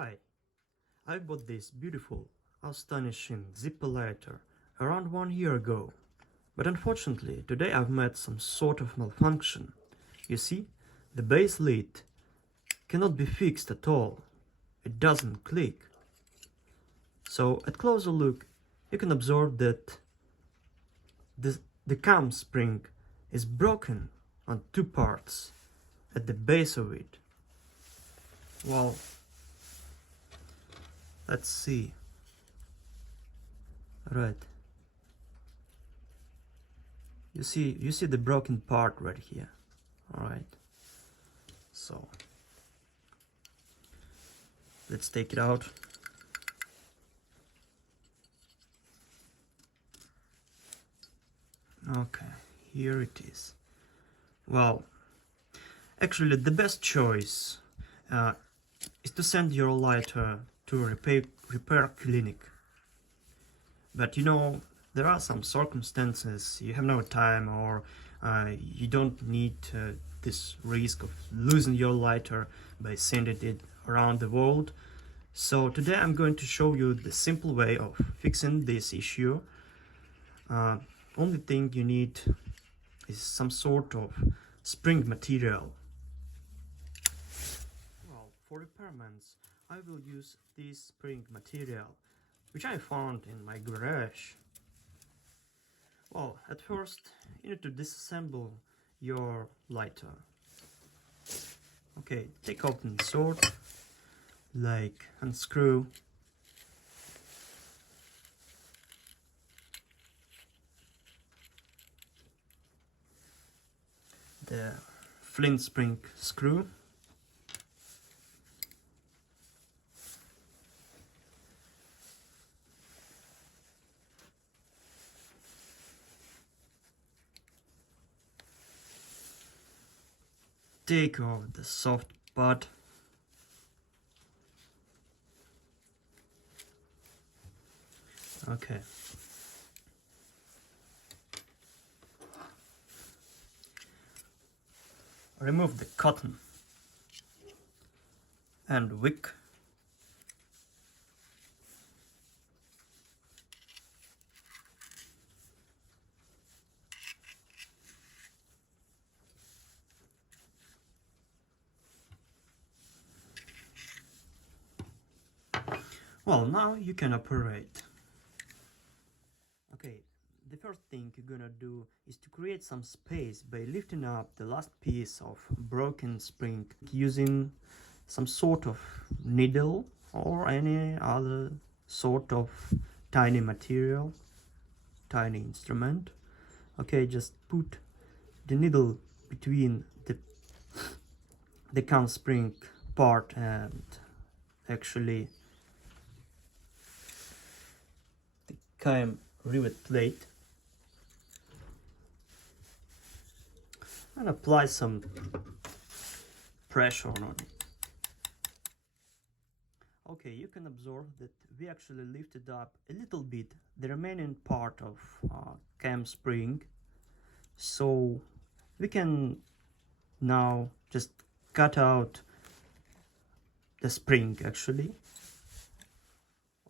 Hi, I bought this beautiful, astonishing Zippo lighter around 1 year ago, but unfortunately today I've met some sort of malfunction. You see, the base lid cannot be fixed at all. It doesn't click. So at closer look, you can observe that the cam spring is broken on two parts at the base of it. Well, let's see. Right. You see the broken part right here. Alright. So let's take it out. Okay, here it is. Well, actually the best choice is to send your lighter to a repair clinic. But you know, there are some circumstances you have no time, or you don't need this risk of losing your lighter by sending it around the world. So today I'm going to show you the simple way of fixing this issue. Only thing you need is some sort of spring material. Well, for repairments I will use this spring material, which I found in my garage. Well, at first you need to disassemble your lighter. Okay, take open the sword, like unscrew the flint spring screw. Take off the soft part. Okay. Remove the cotton and wick. Well, now you can operate. Okay, the first thing you're gonna do is to create some space by lifting up the last piece of broken spring using some sort of needle or any other sort of tiny material, tiny instrument. Okay, just put the needle between the cam spring part and actually the cam rivet plate, and apply some pressure on it. Okay, you can observe that we actually lifted up a little bit the remaining part of cam spring, so we can now just cut out the spring actually.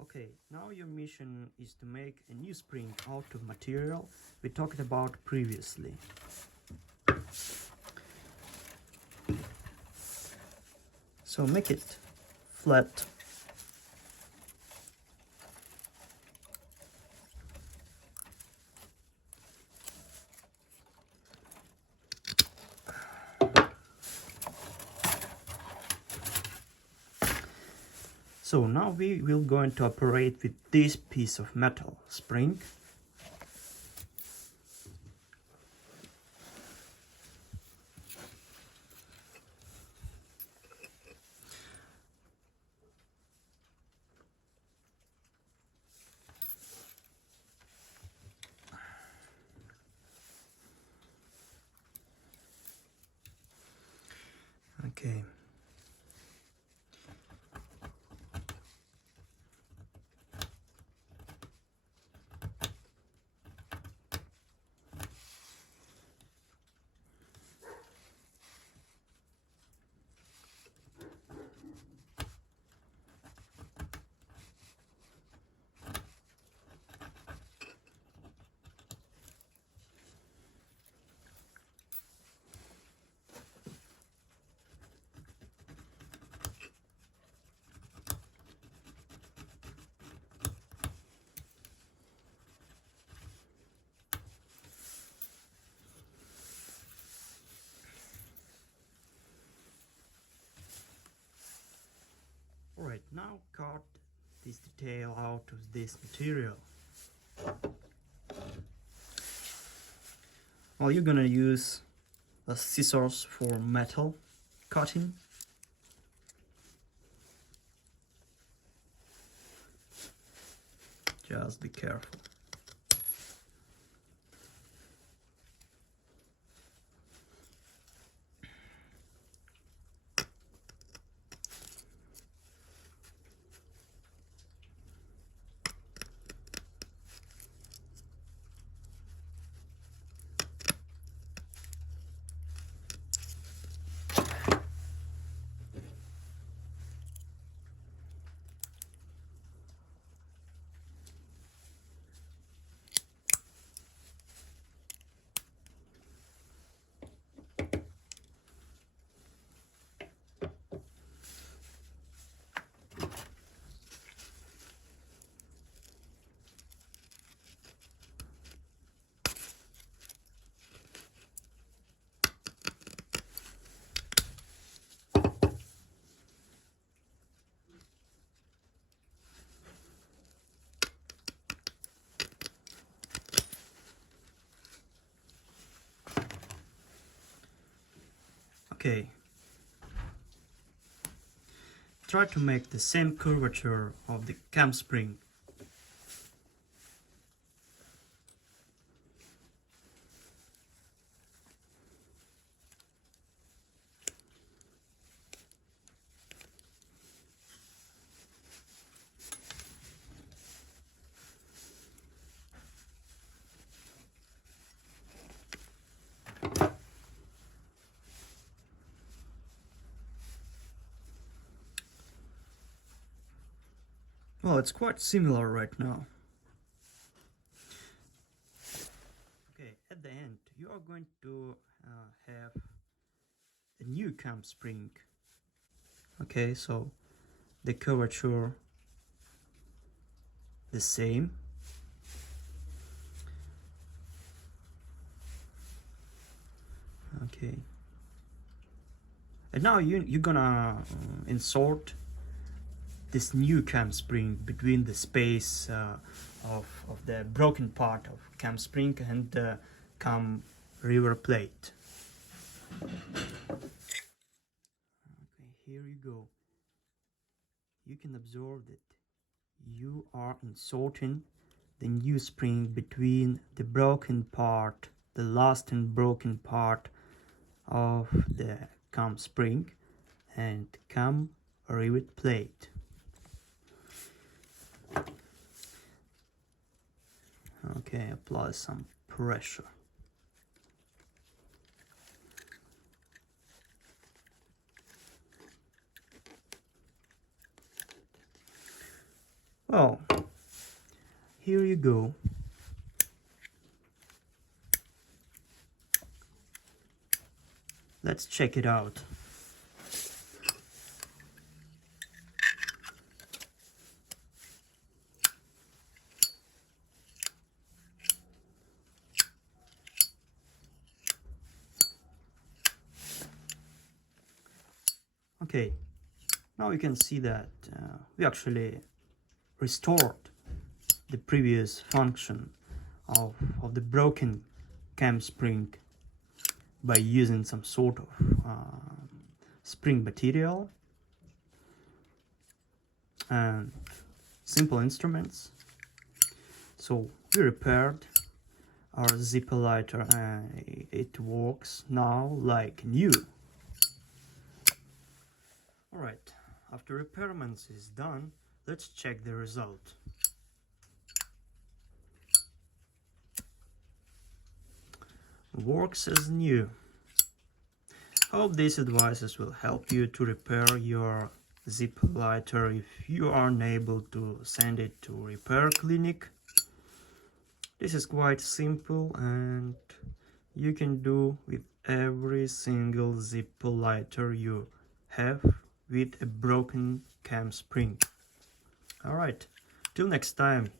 Okay, now your mission is to make a new spring out of material we talked about previously. So make it flat. So now we will going to operate with this piece of metal spring. Okay. Alright, now cut this detail out of this material. Well, you're gonna use the scissors for metal cutting. Just be careful. Okay. Try to make the same curvature of the cam spring. Well, it's quite similar right now. Okay, at the end, you are going to have a new cam spring. Okay, so the curvature the same. Okay, and now you're gonna insert this new cam spring between the space of the broken part of cam spring and the cam river plate. Okay, here you go. You can observe that you are inserting the new spring between the broken part, the last and broken part of the cam spring and cam rivet plate. Okay, apply some pressure. Well, here you go. Let's check it out. Okay, now you can see that we actually restored the previous function of the broken cam spring by using some sort of spring material and simple instruments. So we repaired our Zippo lighter and it works now like new. Alright, after repairments is done, let's check the result. Works as new. Hope these advices will help you to repair your Zippo lighter if you are unable to send it to repair clinic. This is quite simple and you can do with every single Zippo lighter you have with a broken cam spring. Alright, till next time.